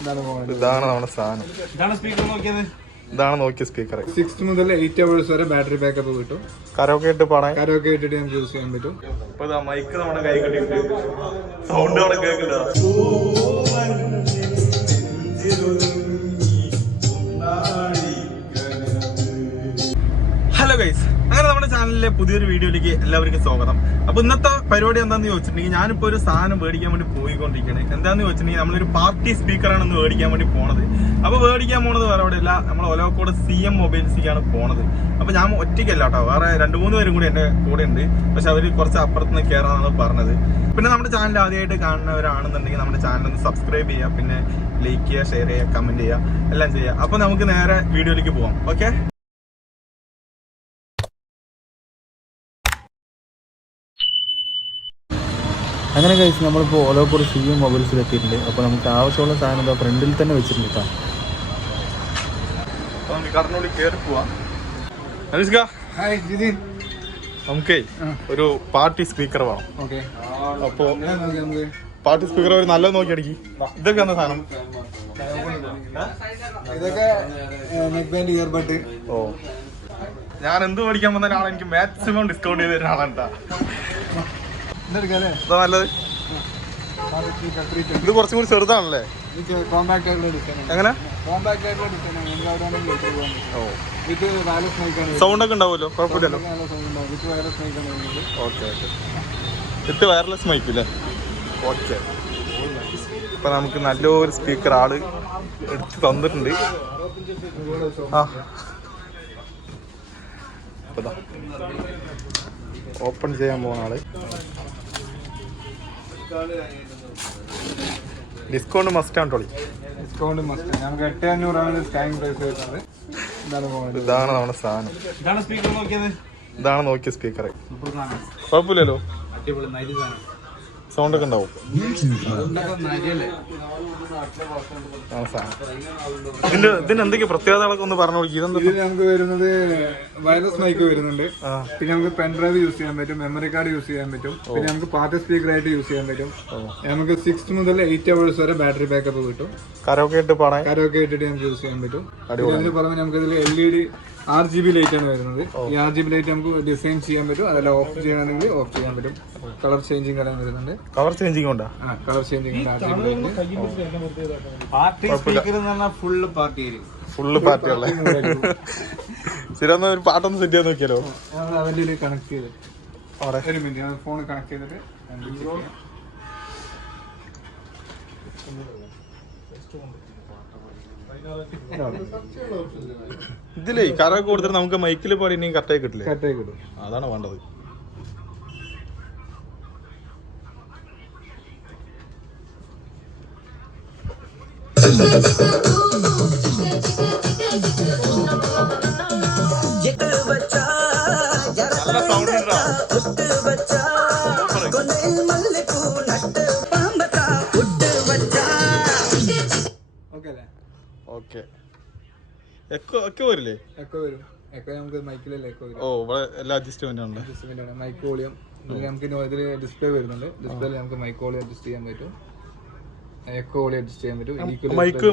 ഇതാണ് നമ്മുടെ സാധനം. ഇതാണ് നോക്കിയ സ്പീക്കർ. 6 മുതൽ 8 hours വരെ ബാറ്ററി ബാക്കപ്പ് കിട്ടും. കരോക്കെ ഇട്ട് പാടാൻ കരോക്കെ ഇട്ടിട്ട് നമുക്ക് യൂസ് ചെയ്യാൻ പറ്റും. ഇപ്പൊ മൈക്ക് നമ്മുടെ കൈ കെട്ടിട്ട് സൗണ്ട് അവിടെ കേൾക്കില്ല. ഹലോ ഗൈസ്, അങ്ങനെ നമ്മുടെ ചാനലിലെ പുതിയൊരു വീഡിയോയിലേക്ക് എല്ലാവർക്കും സ്വാഗതം. അപ്പൊ ഇന്നത്തെ പരിപാടി എന്താന്ന് ചോദിച്ചിട്ടുണ്ടെങ്കിൽ ഞാനിപ്പോ ഒരു സാധനം മേടിക്കാൻ വേണ്ടി പോയിക്കൊണ്ടിരിക്കുകയാണ്. എന്താന്ന് ചോദിച്ചിട്ടുണ്ടെങ്കിൽ നമ്മളൊരു പാർട്ടി സ്പീക്കറാണ് ഇന്ന് മേടിക്കാൻ വേണ്ടി പോണത്. അപ്പൊ മേടിക്കാൻ പോണത് വേറെ എവിടെയല്ല, നമ്മൾ ഒലോക്കോട് CM മൊബൈൽസിലേക്കാണ് പോണത്. അപ്പൊ ഞാൻ ഒറ്റയ്ക്കല്ല കേട്ടോ, വേറെ 2-3 പേരും കൂടി എന്റെ കൂടെ ഉണ്ട്. പക്ഷെ അവര് കുറച്ച് അപ്പുറത്തുനിന്ന് കയറാന്നാണ് പറഞ്ഞത്. പിന്നെ നമ്മുടെ ചാനൽ ആദ്യമായിട്ട് കാണുന്നവരാണെന്നുണ്ടെങ്കിൽ നമ്മുടെ ചാനൽ ഒന്ന് സബ്സ്ക്രൈബ് ചെയ്യുക, പിന്നെ ലൈക്ക് ചെയ്യുക, ഷെയർ ചെയ്യുക, കമന്റ് ചെയ്യുക, എല്ലാം ചെയ്യുക. അപ്പൊ നമുക്ക് നേരെ വീഡിയോയിലേക്ക് പോവാം. ഓക്കെ. അങ്ങനെ കഴിച്ച് നമ്മളിപ്പോൾ ഓലോക്കോട് CM മൊബൈൽസിൽ എത്തിയിട്ടുണ്ട്. അപ്പോൾ നമുക്ക് ആവശ്യമുള്ള സാധനം എന്താ ഫ്രണ്ടിൽ തന്നെ വെച്ചിട്ടുണ്ട് കേട്ടോ. നമുക്കേ ഒരു പാർട്ടി സ്പീക്കർ വേണം. അപ്പൊ പാർട്ടി സ്പീക്കർ ഒരു നല്ലത് നോക്കി അടിക്കി. ഇതൊക്കെ എന്താ സാധനം? ഇതൊക്കെ നെക്ക് ബാൻഡ്, ഇയർബഡ്. ഓ, ഞാൻ എന്ത് മേടിക്കാൻ വന്ന ഒരാളെ എനിക്ക് മാക്സിമം ഡിസ്കൗണ്ട് ചെയ്ത് തരുന്ന ആളാണ്. നല്ലത്. ഇത് കുറച്ചും കൂടി ചെറുതാണല്ലേ? എങ്ങനെ? സൗണ്ട് ഒക്കെ ഉണ്ടാവുമല്ലോ, കുഴപ്പമില്ലല്ലോ. ഓക്കെ ഓക്കെ, വിത്ത് വയർലെസ് മൈക്കില്ലേ? ഓക്കെ. ഇപ്പൊ നമുക്ക് നല്ലൊരു സ്പീക്കർ ആള് എടുത്ത് തന്നിട്ടുണ്ട്. ആ, ഓപ്പൺ ചെയ്യാൻ പോകുന്ന ആള്. ഡിസ്കൗണ്ട് മസ്റ്റ് ആണ് ടോളി. Discount must. ഞങ്ങൾക്ക് 8,500 സ്കാനിങ് പ്രൈസ് വരുന്നത്. ഇതാണ് നമ്മുടെ സാധനം. ഇതാണ് നോക്കിയ സ്പീക്കർ. കുഴപ്പമില്ലല്ലോ, സൗണ്ട് ഒക്കെ ഉണ്ടാവും. ഇതിന് എന്തൊക്കെ പ്രത്യേകതകളൊക്കെ ഒന്ന് പറഞ്ഞു കൊടുക്കും. ഇതിൽ നമുക്ക് വരുന്നത് വയർലെസ് മൈക്ക് വരുന്നുണ്ട്. പിന്നെ നമുക്ക് പെൻ ഡ്രൈവ് യൂസ് ചെയ്യാൻ പറ്റും, മെമ്മറി കാർഡ് യൂസ് ചെയ്യാൻ പറ്റും. പിന്നെ നമുക്ക് പാർട്ടി സ്പീക്കർ ആയിട്ട് യൂസ് ചെയ്യാൻ പറ്റും. നമുക്ക് 6 മുതൽ 8 hours വരെ ബാറ്ററി ബാക്കപ്പ് കിട്ടും. കരോക്കെ ഇട്ട് പാടാൻ കരോക്കെ ഇട്ടിട്ട് നമുക്ക് യൂസ് ചെയ്യാൻ പറ്റും. അതിന് പുറമെ നമുക്ക് ഇതിൽ LED RGB ലൈറ്റ് ആണ് വരുന്നത്. ഈ RGB ലൈറ്റ് നമുക്ക് ഡിസൈൻ ചെയ്യാൻ പറ്റും, അതല്ല ഓഫ് ചെയ്യണമെങ്കിൽ ഓഫ് ചെയ്യാൻ പറ്റും. കളർ ചേഞ്ചിങ് കളർ വരുന്നുണ്ട്. കളർ ചേഞ്ചിങ് ഉണ്ടോ? Colour changing RGB light. Full പാർട്ടിയുള്ള ശരിയെന്നാ ഒരു പാട്ടൊന്ന് സെറ്റ് ചെയ്യാൻ നോക്കിയാലോ? അതിൽ കണക്ട് ചെയ്ത് ഒരു മിനിറ്റ് ഫോൺ കണക്ട് ചെയ്തിട്ട് ഇതിലേ കറൊക്കെ കൊടുത്തിട്ട് നമുക്ക് മൈക്കിൽ പാടി ഇനി കറക്റ്റായി കിട്ടില്ലേ? കറക്റ്റായി കിട്ടും. അതാണ് വേണ്ടത്. നല്ല സൗണ്ട് ഉണ്ടോ? ഓക്കെ. എക്കോ വരില്ലേ? എക്കോ വരും. എക്കോ നമുക്ക് മൈക്കിലല്ലേ എക്കോ വരും. ഓ, ഇവിടെ എല്ലാ അഡ്ജസ്റ്റ്മെന്റ് ആണ്. മൈക്ക് വോളിയം നമുക്ക് ഇതിൽ ഡിസ്പ്ലേ വരുന്നുണ്ട്. ഡിസ്പ്ലേയിൽ നമുക്ക് മൈക്ക് വോളിയം അഡ്ജസ്റ്റ് ചെയ്യാൻ പറ്റും, എക്കോ വോളിയം അഡ്ജസ്റ്റ് ചെയ്യാൻ പറ്റും.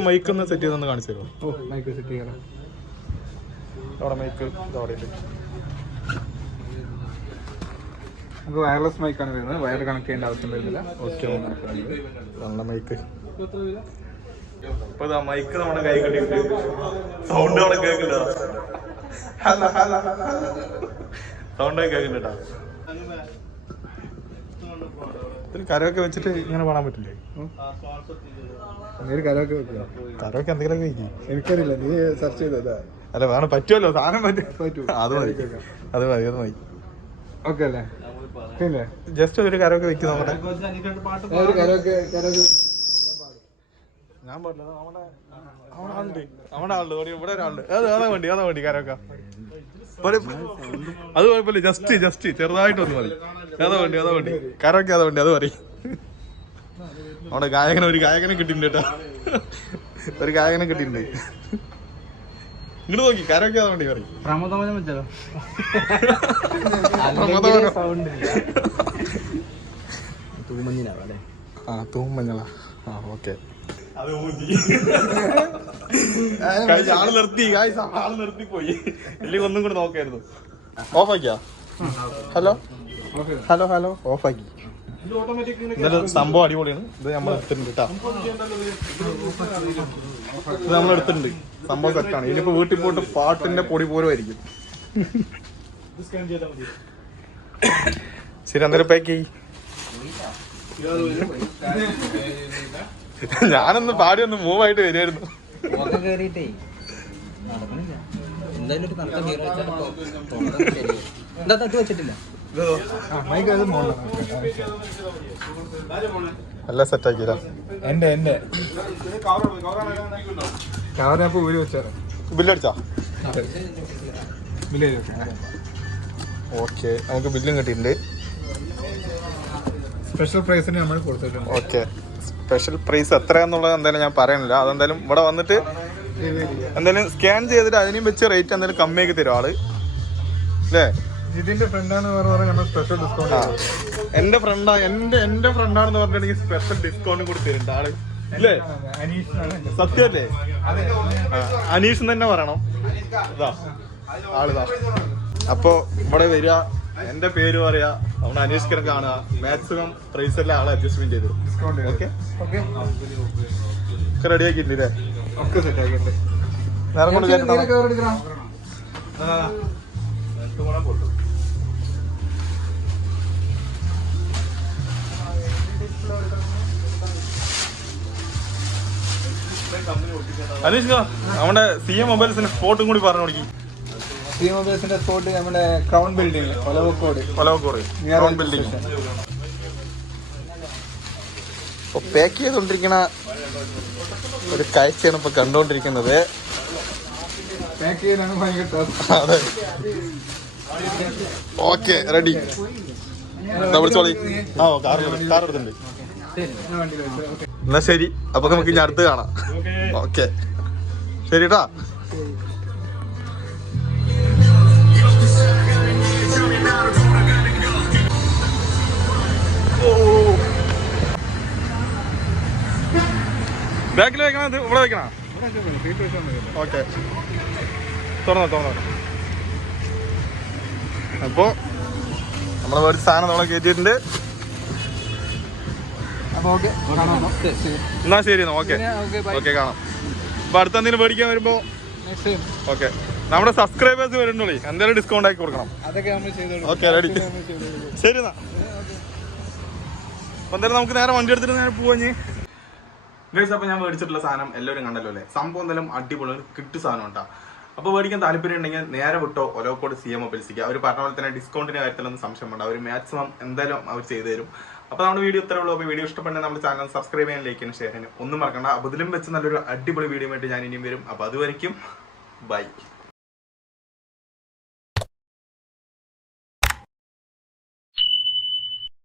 മൈക്ക് ഒന്ന് സെറ്റ് ചെയ്തൊന്ന് കാണിച്ചു തരുമോ? ഓ, മൈക്ക് സെറ്റ് ചെയ്യണം. അവിടെ മൈക്ക് നമുക്ക് വയർലെസ് മൈക്കാണ് വരുന്നത്. വയർ കണക്ട് ചെയ്യേണ്ട ആവശ്യം വരുന്നില്ല. ഓക്കെ, നല്ല മൈക്ക്. ഇപ്പൊ മൈക്ക് നമ്മുടെ കൈ കെട്ടിട്ട് സൗണ്ട് അവിടെ കേൾക്കില്ല. സൗണ്ട് കേൾക്കുന്നുണ്ടാ? കരയൊക്കെ വെച്ചിട്ട് ഇങ്ങനെ പാടാൻ പറ്റില്ലേ? കരയൊക്കെ എന്തെങ്കിലും കഴിക്കും. എനിക്കറിയില്ല, നീ സെർച്ച് ചെയ്തതാ. അല്ല, വേണം, പറ്റുമല്ലോ, സാധനം പറ്റും. അത് മതി. ഓക്കെ അല്ലേ? പിന്നെ ജസ്റ്റ് ഒരു കരയൊക്കെ വെക്കും നമ്മുടെ. ഞാൻ പറഞ്ഞത് നമ്മുടെ ആളുണ്ട് ഇവിടെ ഒരാളുണ്ട്. അതാ വേണ്ടി കരയൊക്കെ. അത് കുഴപ്പമില്ല, ജസ്റ്റ് ചെറുതായിട്ടൊന്ന് മതി. അതാ വേണ്ടി കരയൊക്കെ അത് മതി. നമ്മുടെ ഒരു ഗായകനെ കിട്ടിയിട്ടുണ്ട് കേട്ടോ. ഒരു ഗായകനെ കിട്ടിയിട്ടുണ്ട്. ഇങ്ങോട്ട് നോക്കി, കരയൊക്കെ അത് വേണ്ടി പറയും. തൂമഞ്ഞളാ. ആ, ഓക്കെ. അത് ആള് നിർത്തി പോയി. ഇല്ലെങ്കിൽ ഒന്നും കൂടെ നോക്കായിരുന്നു. ഓഫാക്കിയാ? ഹലോ ഓഫാക്കി. എന്തായാലും സംഭവം അടിപൊളിയാണ്. ഇത് നമ്മൾ എടുത്തിട്ടുണ്ട് കേട്ടോ. ഇത് നമ്മൾ എടുത്തിട്ടുണ്ട്. സംഭവം സെറ്റാണ്. ഇനിയിപ്പോ വീട്ടിൽ പോയിട്ട് പാട്ടിന്റെ പൊടി പോലുമായിരിക്കും. ശരി, അന്നേരം പാക്ക് ചെയ്യ്. ഞാനൊന്ന് പാടി ഒന്ന് മൂവ് ആയിട്ട് വരുമായിരുന്നു. നല്ല സെറ്റാക്കിയില്ല. എന്റെ കവറപ്പ് ഊരി വെച്ചാറ്. ബില്ലടിച്ചാ? ബില്ല് ഓക്കെ, നമുക്ക് ബില്ലും കിട്ടിയിട്ടുണ്ട്. സ്പെഷ്യൽ പ്രൈസിന് നമ്മൾ കൊടുത്തിട്ടുണ്ട്. ഓക്കെ, സ്പെഷ്യൽ പ്രൈസ് എത്രയാന്നുള്ളത് എന്തായാലും ഞാൻ പറയുന്നില്ല. അതെന്തായാലും ഇവിടെ വന്നിട്ട് എന്തായാലും സ്കാൻ ചെയ്തിട്ട് അതിനും വെച്ച് റേറ്റ് എന്തായാലും കമ്മിയാക്കി തരും ആള്, അല്ലേ? ഇതിന്റെ ഫ്രണ്ടാണ് നമ്മൾ സ്പെഷ്യൽ ഡിസ്കൗണ്ട്. എന്റെ ഫ്രണ്ടാണെന്ന് പറഞ്ഞിട്ടുണ്ടെങ്കിൽ സ്പെഷ്യൽ ഡിസ്കൗണ്ട് കൂടി തരുന്നുണ്ട് ആള്, അല്ലേ? സത്യമല്ലേ? അനീഷ് തന്നെ പറയണം. ഇതാ ആളിതാ. അപ്പൊ ഇവിടെ വരിക, എന്റെ പേര് പറയാ, നമ്മുടെ അനീഷ്കരം കാണുക. മാക്സിമം പ്രൈസ് എല്ലാം ആളെ അഡ്ജസ്റ്റ്മെന്റ് ചെയ്തു. ഓക്കെ, റെഡി ആക്കിയിട്ടില്ലേ? ഒക്കെ സെറ്റ് ആക്കിയിട്ടുണ്ട്. നേരം കൊണ്ട് അനീഷ്, നമ്മുടെ CM മൊബൈൽസിന്റെ സ്പോട്ടും കൂടി പറഞ്ഞു കൊടുക്കി. CM മൊബൈൽസിന്റെ സ്പോട്ട് നമ്മുടെ crown building, Olavakkode crown building. ഇപ്പൊ പാക്ക് ചെയ്തോണ്ടിരിക്കണ ഒരു കാഴ്ചയാണ് ഇപ്പൊ കണ്ടോണ്ടിരിക്കുന്നത്. പാക്ക് ചെയ്യാനാണ് ഭയങ്കര ടഫ്. അതെ, ഓക്കെ, റെഡി. വിളിച്ചോളി. കാർ എടുത്തിട്ടുണ്ട്. എന്നാ ശരി, അപ്പൊ നമുക്ക് ഇനി അടുത്ത് കാണാം. ഓക്കെ, ശരിട്ടാ. ബാക്കിൽ വെക്കണ, ഇവിടെ വെക്കണ? ഓക്കെ, തുറന്നോ. അപ്പോ നമ്മളെ ഒരു സാധനം നമ്മളെ കയറ്റിയിട്ടുണ്ട്. എന്നാ ശരി, ഓക്കെ കാണാം. അപ്പൊ അടുത്ത എന്തെങ്കിലും മേടിക്കാൻ വരുമ്പോ ഓക്കെ, നമ്മുടെ സബ്സ്ക്രൈബേഴ്സ് വരുന്നുള്ളൂ, എന്തായാലും ഡിസ്കൗണ്ട് ആക്കി കൊടുക്കണം. Okay, ready. ശരി എന്നാ. അപ്പൊ എന്തായാലും നമുക്ക് നേരെ വണ്ടി എടുത്തിട്ട് നേരെ പോവാഞ്ഞ് ഗൈസ്. അപ്പൊ ഞാൻ മേടിച്ചിട്ടുള്ള സാധനം എല്ലാവരും കണ്ടല്ലോ അല്ലേ? സംഭവം എന്തായാലും അടിപൊളി കിട്ടു സാധനം ഉണ്ടാ. അപ്പോൾ മേടിക്കാൻ താല്പര്യം ഉണ്ടെങ്കിൽ നേരെ വിട്ടോ ഒലവക്കോട് CM മൊബൈൽസിലേക്ക്. അവർ പറഞ്ഞ പോലെ തന്നെ ഡിസ്കൗണ്ടിന്റെ കാര്യത്തിലൊന്നും സംശയമുണ്ട്. അവർ മാക്സിമം എന്തായാലും അവർ ചെയ്തു തരും. അപ്പോൾ നമ്മുടെ വീഡിയോ ഇത്രേ ഉള്ളൂ. അപ്പോൾ വീഡിയോ ഇഷ്ടപ്പെട്ടെങ്കിൽ നമ്മുടെ ചാനൽ സബ്സ്ക്രൈബ് ചെയ്യാൻ, ലൈക്ക് ചെയ്യാൻ, ഷെയർ ചെയ്യാൻ ഒന്നും മറക്കണ്ട. അപ്പോൾ ഇതിലും വെച്ച് നല്ലൊരു അടിപൊളി വീഡിയോ ആയിട്ട് ഞാൻ ഇനിയും വരും. അപ്പോൾ അതുവരെയ്ക്കും ബൈ.